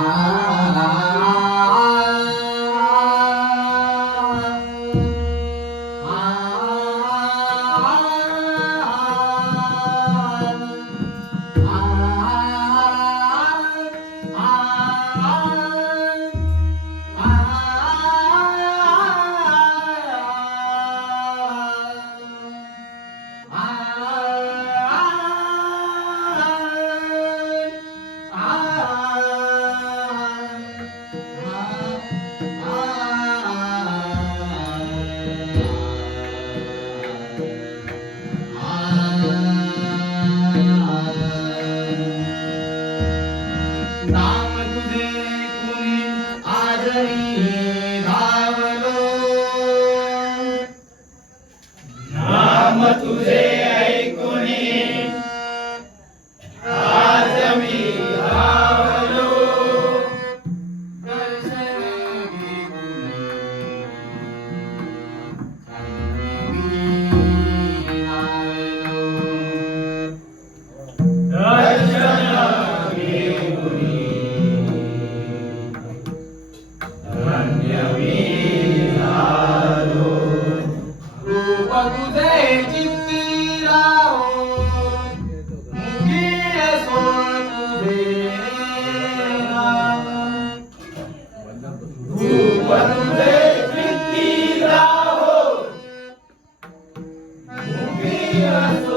Ah. Mm-hmm. 안녕하세요.